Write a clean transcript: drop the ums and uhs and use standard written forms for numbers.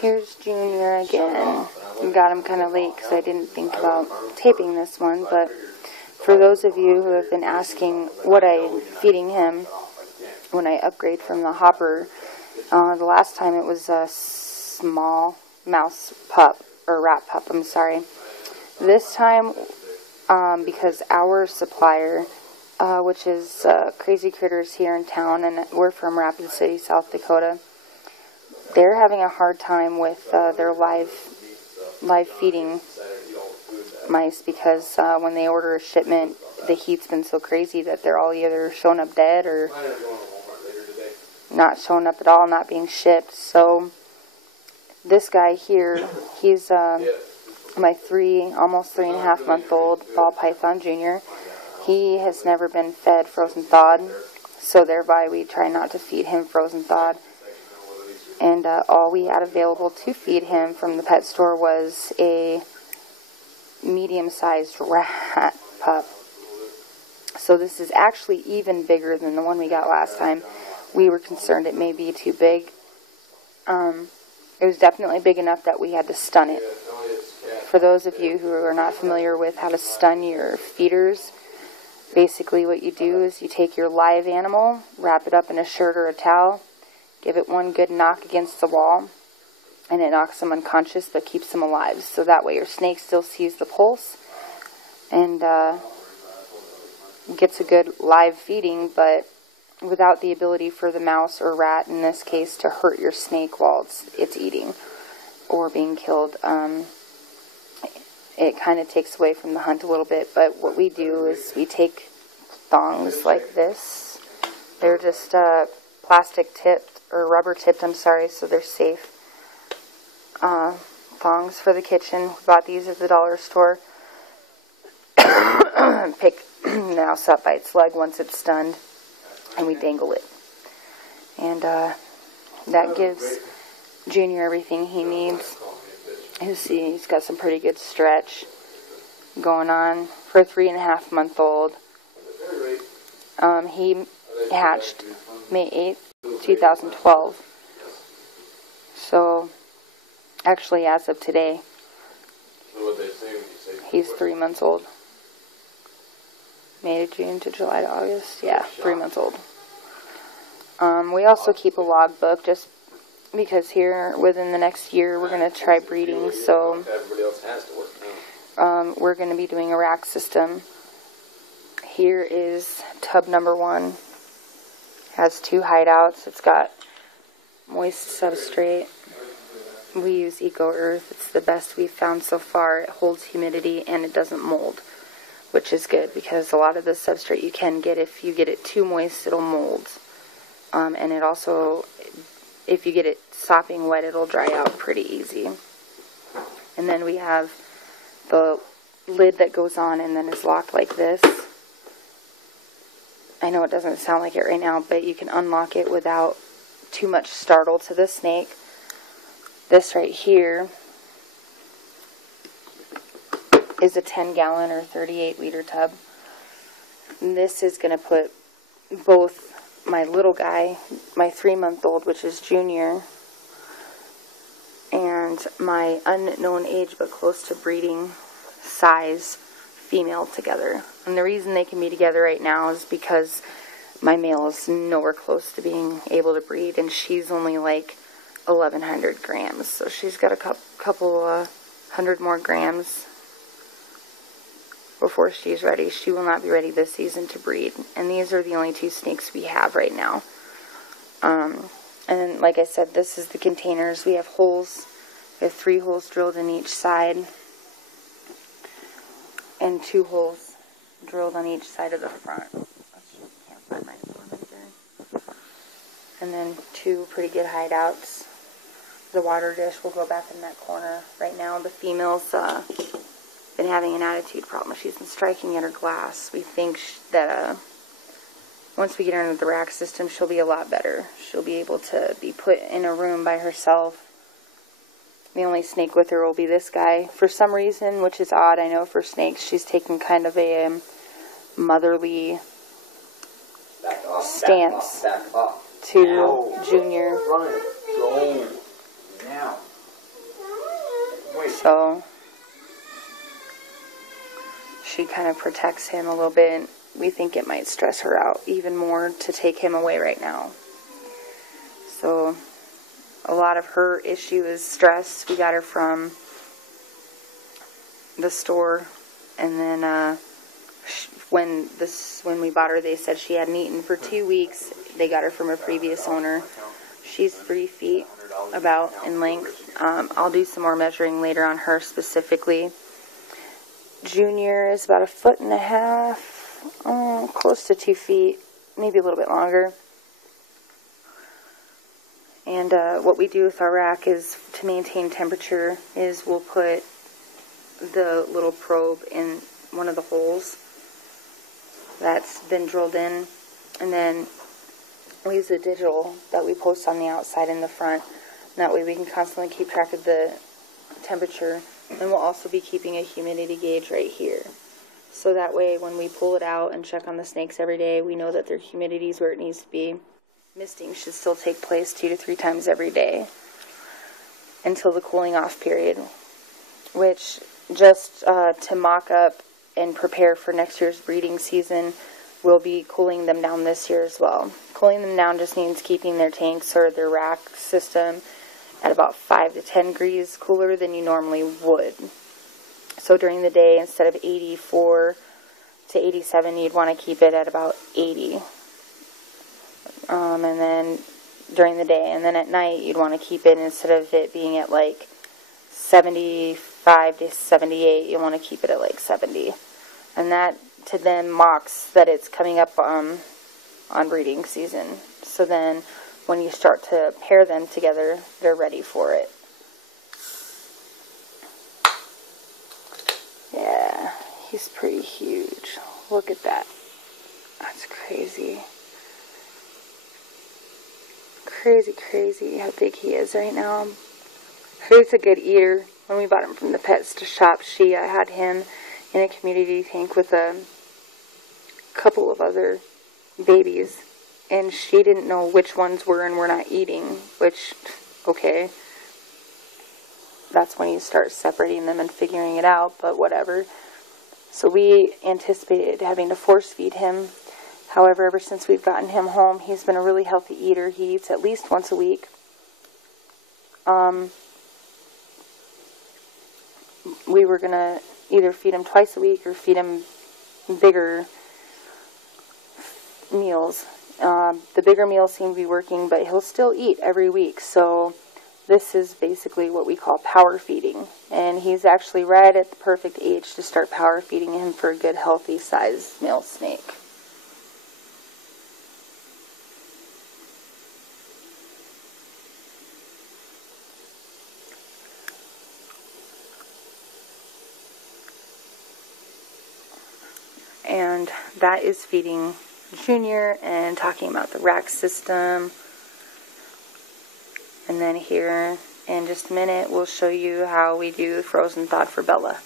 Here's Junior again. We got him kind of late because I didn't think about taping this one, but for those of you who have been asking what I'm feeding him when I upgrade from the hopper, the last time it was a small mouse pup, or rat pup, I'm sorry. This time, because our supplier, which is Crazy Critters here in town, and we're from Rapid City, South Dakota, they're having a hard time with their live feeding mice because when they order a shipment, the heat's been so crazy that they're all either showing up dead or not showing up at all, not being shipped. So this guy here, he's my almost 3.5-month-old ball python junior. He has never been fed frozen thawed, so thereby we try not to feed him frozen thawed. And all we had available to feed him from the pet store was a medium-sized rat pup. So this is actually even bigger than the one we got last time. We were concerned it may be too big. It was definitely big enough that we had to stun it. For those of you who are not familiar with how to stun your feeders, basically what you do is you take your live animal, wrap it up in a shirt or a towel, give it one good knock against the wall, and it knocks them unconscious but keeps them alive. So that way your snake still sees the pulse and gets a good live feeding, but without the ability for the mouse or rat, in this case, to hurt your snake while it's eating or being killed. It kind of takes away from the hunt a little bit, but what we do is we take thongs like this. They're just plastic tipped, or rubber tipped, I'm sorry, so they're safe. Thongs for the kitchen. We bought these at the dollar store. Pick the mouse up by its leg once it's stunned, and we dangle it. And that gives Junior everything he needs. You see, he's got some pretty good stretch going on for a 3.5-month-old. He hatched May 8th, 2012. So, actually, as of today, he's 3 months old. May to June to July to August. Yeah, 3 months old. We also keep a log book just because here within the next year we're going to try breeding. So we're going to be doing a rack system. Here is tub number 1. Has 2 hideouts. It's got moist substrate. We use Eco Earth. It's the best we've found so far. It holds humidity and it doesn't mold, which is good because a lot of the substrate you can get, if you get it too moist, it'll mold. And it also, if you get it sopping wet, it'll dry out pretty easy. And then we have the lid that goes on and then is locked like this. I know it doesn't sound like it right now, but you can unlock it without too much startle to the snake. This right here is a 10-gallon or 38-liter tub. And this is going to put both my little guy, my 3-month-old, which is Junior, and my unknown age but close to breeding size female together. And the reason they can be together right now is because my male is nowhere close to being able to breed, and she's only like 1,100 grams. So she's got a couple hundred more grams before she's ready. She will not be ready this season to breed. And these are the only 2 snakes we have right now. And then, like I said, this is the containers. We have holes. We have 3 holes drilled in each side. And 2 holes drilled on each side of the front. Can't find my phone right there. And then 2 pretty good hideouts. The water dish will go back in that corner. Right now, the female's been having an attitude problem. She's been striking at her glass. We think that once we get her into the rack system, she'll be a lot better. She'll be able to be put in a room by herself. The only snake with her will be this guy. For some reason, which is odd, I know for snakes, she's taken kind of a motherly stance. to Junior. Run it. Go. Now. Wait. So she kind of protects him a little bit. We think it might stress her out even more to take him away right now. So a lot of her issue is stress. We got her from the store, and then when we bought her, they said she hadn't eaten for 2 weeks. They got her from a previous owner. She's 3 feet about in length. I'll do some more measuring later on her specifically. Junior is about 1.5 feet, close to 2 feet, maybe a little bit longer. And what we do with our rack is, to maintain temperature, is we'll put the little probe in one of the holes that's been drilled in, and then we use a digital that we post on the outside and the front. And that way we can constantly keep track of the temperature. And we'll also be keeping a humidity gauge right here. So that way when we pull it out and check on the snakes every day, we know that their humidity is where it needs to be. Misting should still take place 2 to 3 times every day until the cooling off period, which just to mock up and prepare for next year's breeding season, we'll be cooling them down this year as well. Cooling them down just means keeping their tanks or their rack system at about 5 to 10 degrees cooler than you normally would. So during the day, instead of 84 to 87, you'd want to keep it at about 80. And then during the day, and then at night, you'd want to keep it, instead of it being at like 75 to 78, you want to keep it at like 70. And that to them mocks that it's coming up on breeding season. So then when you start to pair them together, they're ready for it. Yeah, he's pretty huge. Look at that. That's crazy. Crazy how big he is right now. He's a good eater. When we bought him from the pet shop, I had him in a community tank with a couple of other babies, and she didn't know which ones were and were not eating, which, okay, that's when you start separating them and figuring it out, but whatever. So we anticipated having to force feed him. However, ever since we've gotten him home, he's been a really healthy eater. He eats at least once a week. We were going to either feed him twice a week or feed him bigger meals. The bigger meals seem to be working, but he'll still eat every week. So this is basically what we call power feeding. And he's actually right at the perfect age to start power feeding him for a good, healthy size male snake. And that is feeding Junior and talking about the rack system. And then here in just a minute, we'll show you how we do frozen thawed for Bella.